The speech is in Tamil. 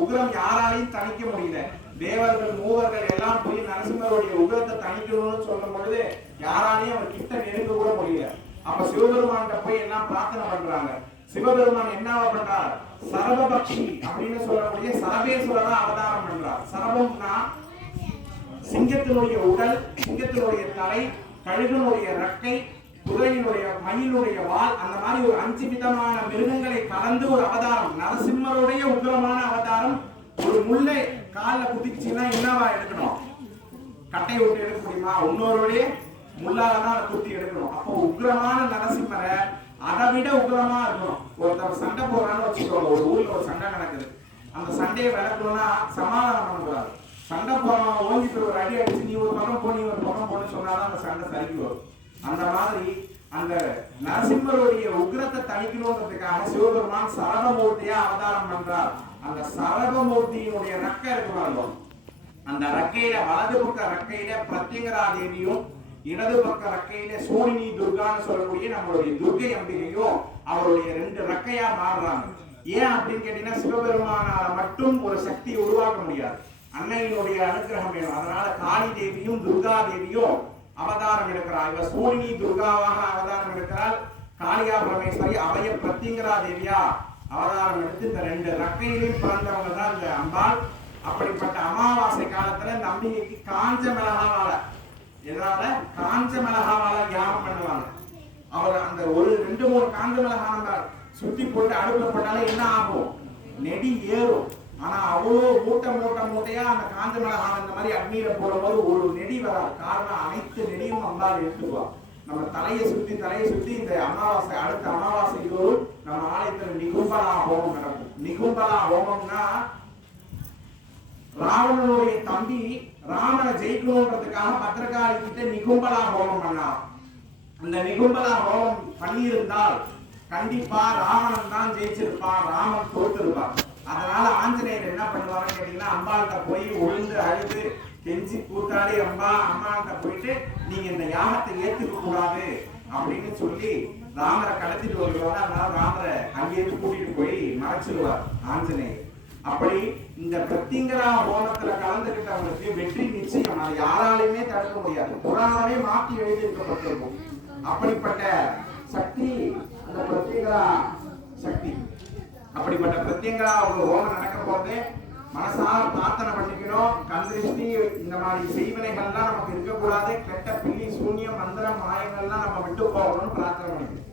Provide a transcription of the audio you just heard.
உக்ரம் யாராலையும் தணிக்க முடியல. தேவர்கள் மூவர்கள் எல்லாம் போய் நரசிம்மருடைய உக்ரத்தை தணிக்கணும்னு சொல்லும் பொழுது யாராலையும் அவர் கிட்ட நெருங்க கூட முடியல. அப்ப சிவபெருமான்கிட்ட போய் எல்லாம் பிரார்த்தனை பண்றாங்க. சிவபெருமான் என்னவா பண்றார்? சரபபக்ஷி அப்படின்னு சொல்லக்கூடிய சரபேஸ்வரரா அவதாரம் பண்றார். சரபம்னா சிங்கத்தினுடைய உடல், சிங்கத்தினுடைய தலை, கழுகனுடைய ரெக்கை, குதிரையினுடைய மயிலுடைய வால், அந்த மாதிரி ஒரு 5 விதமான மிருகங்களை கலந்து ஒரு அவதாரம். நரசிம்மருடைய உக்ரமான அவதாரம். ஒரு முல்லை காலில் குதிச்சுன்னா என்னவா எடுக்கணும்? கட்டை விட்டு எடுக்க முடியுமா? இன்னொருடைய முள்ளாலதான் குத்தி எடுக்கணும். அப்போ உக்ரமான நரசிம்மரை அதை விட உக்ரமா இருக்கணும். ஒருத்தர் சண்டை போறான்னு வச்சுக்கோங்க, ஒரு ஊர்ல ஒரு சண்டை நடக்குது. அந்த சண்டையை விளக்கணும்னா சமாதானம் பண்ணக்கூடாது. சண்டை போறவன் ஓங்கிட்டு ஒரு அடி அடிச்சு நீ ஒரு பக்கம் போ, நீ ஒரு பக்கம் போன்னு சொன்னாதான் அந்த சண்டை சரிக்கு வரும். அந்த மாதிரி அந்த நரசிம்மருடைய உக்ரத்தை தணிக்கணுன்றதுக்காக சிவபெருமான் சரபமூர்த்தியா அவதாரம் பண்றார். அந்த சரபமூர்த்தியினுடைய ரெக்கை இருக்கு பாருங்க, அந்த ரெக்கையில வலது பக்க ரெக்கையில பிரத்யங்கரா தேவியும், இடது பக்க ரெக்கையில சோழினி துர்கான்னு சொல்லக்கூடிய நம்மளுடைய துர்கை அம்பிகையும் அவருடைய 2 ரெக்கையா மாறுறாங்க. ஏன் அப்படின்னு கேட்டீங்கன்னா, சிவபெருமானால மட்டும் ஒரு சக்தியை உருவாக்க முடியாது, அன்னையினுடைய அனுகிரகம் வேணும். அதனால காளி தேவியும் துர்கா தேவியும் அவதாரம் எடுக்கிறார். இவர் சோழினி துர்காவாக அவதாரம் எடுக்கிறார். காளியா பரமேஸ்வரி அபய பிரத்யங்கரா தேவியா அவதாரம் எடுத்து இந்த 2 ரெக்கையிலையும் பிறந்தவங்க தான் இந்த அம்பாள். அப்படிப்பட்ட அமாவாசை காலத்துல இந்த அம்பிகைக்கு காஞ்ச மிளகாவால, எதனால காஞ்ச மிளகாவால யாகம் பண்ணுவாங்க. அவர் அந்த ஒரு 2-3 காஞ்ச மிளகா நம்ம சுத்தி போட்டு அடுப்புல போட்டாலே என்ன ஆகும்? நெடி ஏறும். ஆனா அவ்வளோ மூட்டையா அந்த காஞ்ச மிளகாய் இந்த மாதிரி அக்னியில போடும்போது ஒரு நெடி வராது. காரணம் அனைத்து நெடியும் அம்பாள் எடுத்துக்குவார். நம்ம தலையை சுத்தி இந்த அமாவாசை, அடுத்த அமாவாசை தோறும் நம்ம ஆலயத்தில் நிகும்பலா ஹோமம் நடக்கும். நிகும்பலா ஹோமம்னா ராவணனுடைய தம்பி ராமனை ஜெயிக்கணும்ன்றதுக்காக பத்திரகாளி கிட்ட நிகும்பலா ஹோமம் பண்ணார். அந்த நிகும்பலா ஹோமம் பண்ணியிருந்தால் கண்டிப்பா ராவணன் தான் ஜெயிச்சிருப்பான், ராமன் தோற்றிருப்பான். அதனால ஆஞ்சநேயர் என்ன பண்ணுவாருன்னு கேட்டீங்கன்னா, அம்பாள்கிட்ட போய் உழுந்து அழுது கெஞ்சி கூத்தாடி அம்மாள்கிட்ட போயிட்டு நீங்க இந்த யாகத்தை ஏத்துக்க கூடாது அப்படின்னு சொல்லி ராமரை கடத்திட்டு வருவாங்க. அதனால ராமரை அங்கேயிருந்து கூட்டிட்டு போய் மறைச்சிடுவார் ஆஞ்சநேயர். அப்படி இந்த பிரத்திங்கரா ஹோமத்துல கலந்துகிட்டவங்களுக்கு வெற்றி நிச்சயம். அதை யாராலையுமே தடுக்க முடியாது. புராணமே மாற்றி எழுதியிருக்கப்பட்டிருக்கும். அப்படிப்பட்ட சக்தி அந்த பிரத்திங்கரா சக்தி. அப்படிப்பட்ட பிரத்யங்கரா ஒரு ஹோமம் நடக்க போது மனசார பிரார்த்தனை பண்ணிக்கணும். கந்திருஷ்டி இந்த மாதிரி செய்வனைகள்லாம் நமக்கு இருக்கக்கூடாது. கெட்ட பில்லி சூன்யம் மந்திரம் மாயங்கள்லாம் நம்ம விட்டு போகணும்னு பிரார்த்தனை பண்ணிக்கணும்.